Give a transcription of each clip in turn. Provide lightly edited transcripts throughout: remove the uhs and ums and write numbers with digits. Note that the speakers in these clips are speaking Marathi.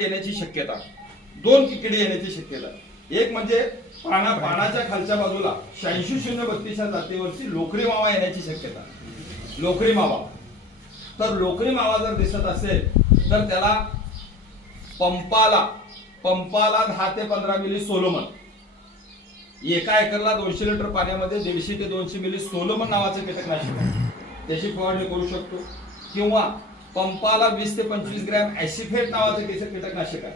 येण्याची शक्यता, दोन किडे येण्याची शक्यता। एक म्हणजे पानाच्या खालच्या बाजूला 86-032 जातीवरची लोकरी मावा येण्याची शक्यता। लोकरी मावा, तर लोकरी मावा जर दिसत असेल तर त्याला पंपाला 10 ते 15 मिली सोलोमन, एका एकरला 200 लिटर पाण्यामध्ये 150 ते 200 मिली सोलोमन नावाचं कीटकनाशक आहे, त्याची फवारणी करू शकतो। किंवा पंपाला 20 ते 25 ग्रॅम ऍसिफेट नावाचं कीटकनाशक आहे,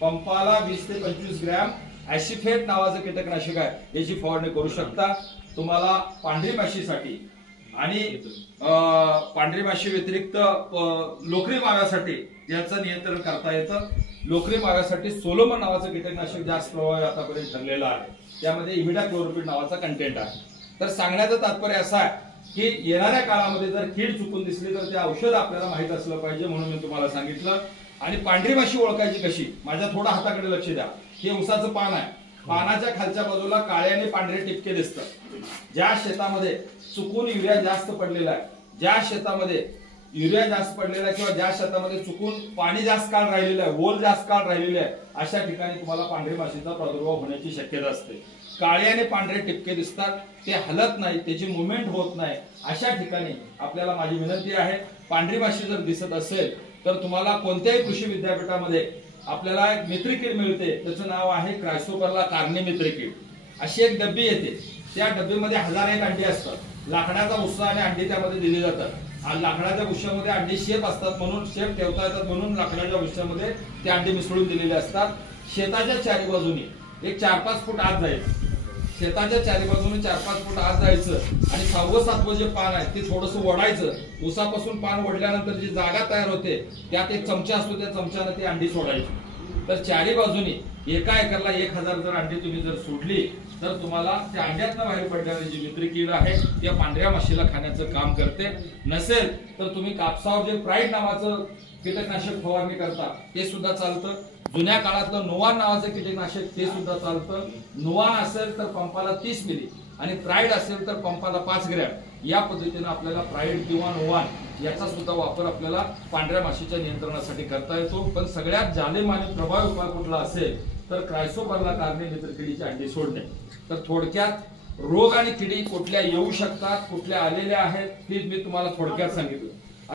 पंपाला 20 ते 25 ग्रॅम ऍसिफेट नावाचं कीटकनाशक आहे, याची फवारणी करू शकता। तुम्हाला पांढरी माशीसाठी आणि पांढरी माशी व्यतिरिक्त लोकरी माव्यासाठी याचं नियंत्रण करता येतं। लोकरी माव्यासाठी सोलोमन नावाचं कीटकनाशक जास्त प्रभावी आतापर्यंत ठरलेलं आहे, त्यामध्ये इमिडाक्लोरोपिड नावाचा कंटेंट आहे। तर सांगण्याचं तात्पर्य असं आहे की येणाऱ्या काळामध्ये जर कीड चुकून दिसली तर ते औषध आपल्याला माहित असलं पाहिजे, म्हणून मी तुम्हाला सांगितलं। आणि पांढरी माशी ओळखायची कशी, माझ्या थोडा हाताकडे लक्ष द्या। हे उसाचं पान आहे, पानाच्या खालच्या बाजूला काळे आणि पांढरे टिपके दिसतात। ज्या शेतामध्ये चुकून युरिया जास्त पडलेला आहे, ज्या शेतामध्ये युरिया जास्त पडलेला आहे किंवा ज्या शेतामध्ये चुकून पाणी जास्त काळ राहिलेलं आहे, ओल जास्त काळ राहिलेले आहे, अशा ठिकाणी तुम्हाला पांढरी माशीचा प्रादुर्भाव होण्याची शक्यता असते। काळे आणि पांढरे टिपके दिसतात, ते हलत नाही, त्याची मुवमेंट होत नाही, अशा ठिकाणी आपल्याला माझी विनंती आहे, पांढरी माशी जर दिसत असेल तर तुम्हाला कोणत्याही कृषी विद्यापीठामध्ये आपल्याला एक मित्रकीड मिळते, त्याचं नाव आहे क्रायसोपरला कार्ने मित्रकीड। अशी एक डब्बी येते, त्या डब्बीमध्ये 1001 अंडी असतात। लाकडाचा भुस्सा आणि अंडी त्यामध्ये दिली जातात। लाकडाच्या भुश्यामध्ये अंडी शेप असतात, म्हणून शेप ठेवता येतात, म्हणून लाकडाच्या भुश्यामध्ये ते अंडी मिसळून दिलेले असतात। शेताच्या चारी बाजूनी एक 4-5 फूट आत जायचं, शेताच्या चारी बाजूने 4-5 फूट आत जायचं आणि 6वं-7वं जे पान आहे ते थोडंसं वडायचं। उसापासून पान वडल्यानंतर जी जागा तयार होते त्यात एक चमचा असतो, त्या चमच्याने ती अंडी सोडायची। तर चारी बाजूनी एका एकरला 1000 जर अंडी तुम्ही जर सोडली तर तुम्हाला त्या अंड्यातनं बाहेर पडणारी जी मित्रकीड आहे त्या पांढऱ्या माशीला खाण्याचं काम करते। नसेल तर तुम्ही कापसावर जे प्राईड नावाचं कीटकनाशक फवारणी करता ते सुद्धा चालतं। जुन्या काळातलं नोवान नावाचं कीटकनाशक ते सुद्धा चालतं। नोवान असेल तर पंपाला 30 मिली आणि प्राईड असेल तर पंपाला 5 ग्रॅम, या पद्धतीने आपल्याला प्राईड किंवा नोवान याचा सुद्धा वापर आपल्याला पांढऱ्या माशीच्या नियंत्रणासाठी करता येतो। पण सगळ्यात जालिम आणि प्रभावी उपाय कुठला असेल तर क्रायसोपरला कार्ने मित्रकीडीची अंडी सोडणे। तर थोडक्यात रोग आणि किडी कुठल्या येऊ शकतात, कुठल्या आलेल्या आहेत, हे मी तुम्हाला थोडक्यात सांगितलं।